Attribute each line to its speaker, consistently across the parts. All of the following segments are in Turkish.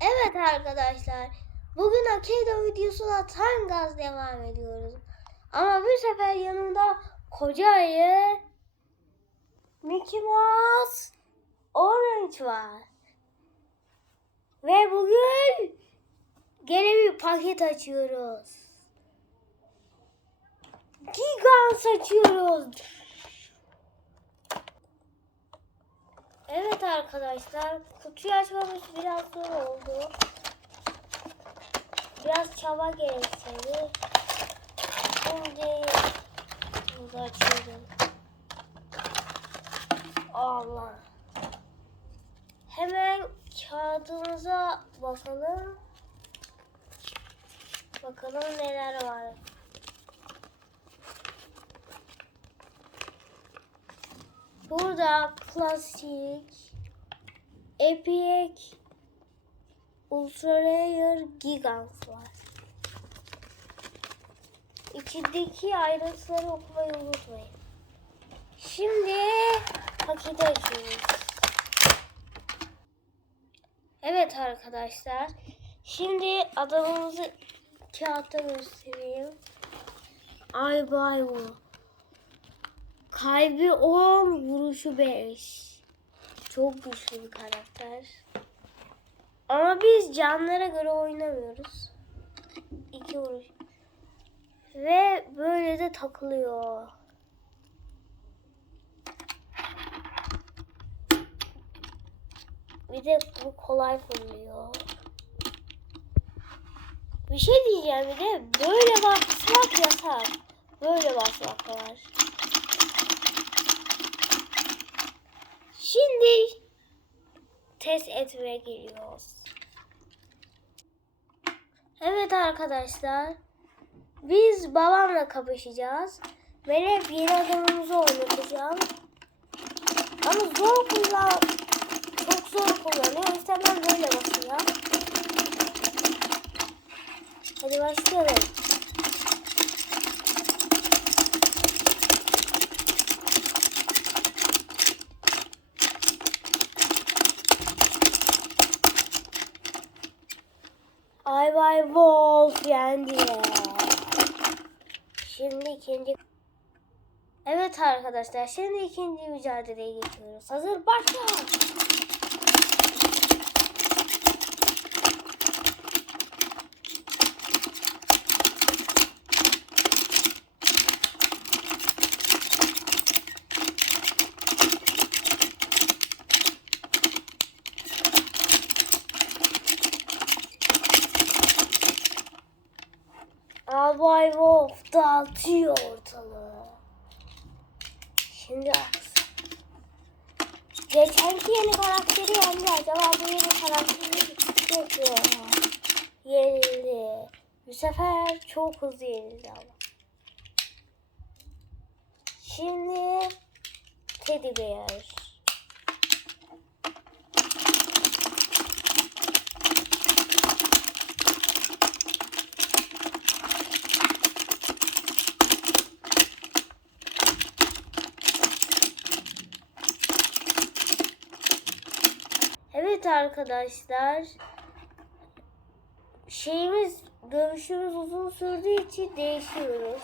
Speaker 1: Evet arkadaşlar. Bugün Akeda videosuna tam gaz devam ediyoruz. Ama bu sefer yanımda koca ayı Mickey Mouse Orange var. Ve bugün gene bir paket açıyoruz. Gigant açıyoruz. Evet arkadaşlar, kutuyu açmamız biraz zor oldu. Biraz çaba gerekseydi. Şimdi bunu açıyorum. Allah. Hemen kağıdımıza bakalım. Bakalım neler var. Burada plastik, epic, ultra rare, gigant var. İçindeki ayrıntıları okumayı unutmayın. Şimdi paketi açıyoruz. Evet arkadaşlar. Şimdi adamımızı kağıtta göstereyim. Ay bay bu. Kalbi 10, vuruşu 5. Çok güçlü bir karakter. Ama biz canlara göre oynamıyoruz. İki vuruş. Ve böyle de takılıyor. Bir de bu kolay fırlıyor. Bir şey diyeceğim bir de böyle basmak yasak. Böyle basmak var. Şimdi test etmeye geliyoruz. Evet arkadaşlar. Biz babamla kapışacağız. Ben hep yeni adamımızı oynatacağım. Ama zor kullan çok zor kullanıyor. O yüzden ben böyle basacağım. Hadi başlayalım. Ay bay Wolf yendi. Şimdi ikinci... Evet arkadaşlar şimdi ikinci mücadeleye geçiyoruz. Hazır başla. Albay Wolf dağıtıyor ortalığı. Şimdi aksın. Geçenki yeni karakteri yendi. Acaba bu yeni karakteri yapıyor. Yenildi. Bu sefer çok hızlı yenildi ama. Şimdi Teddy Bear. Arkadaşlar. Şeyimiz dövüşümüz uzun sürdüğü için değişiyoruz.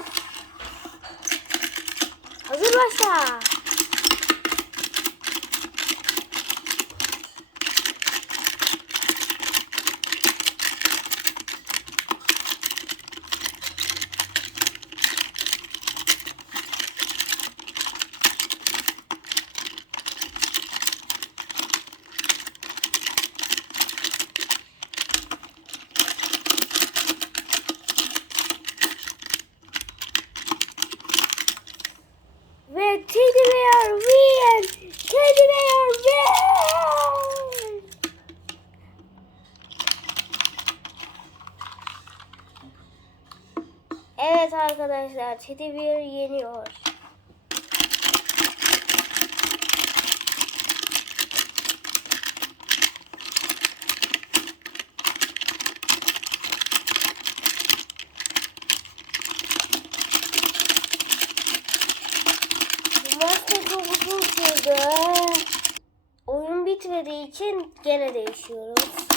Speaker 1: Hazır başla. Ve Teddy Bear win! Teddy Bear win! Evet arkadaşlar Teddy Bear yeniyor. Oyun bitmediği için gene değişiyoruz.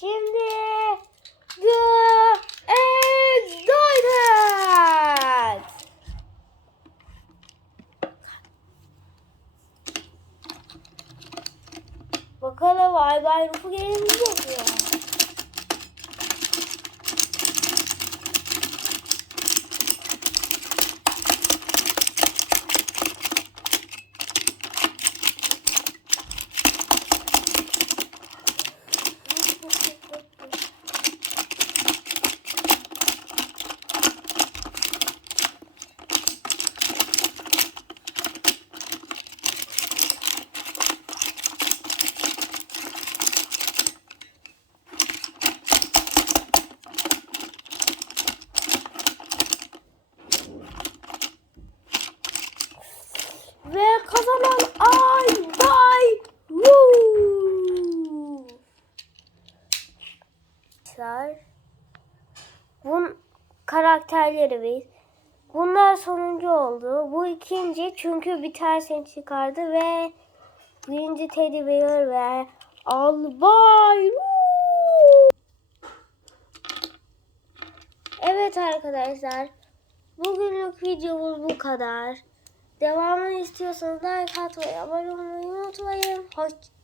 Speaker 1: Şimdi The Exotic. Bakalım Albay Rufu gelebilecek mi? Bun karakterleri biz. Bunlar sonuncu oldu. Bu ikinci çünkü bir tanesini çıkardı ve birinci Teddy Bear ve Albay. Evet arkadaşlar. Bugünlük videomuz bu kadar. Devamını istiyorsanız like atmayı, abone olmayı unutmayın. Hoşçakalın.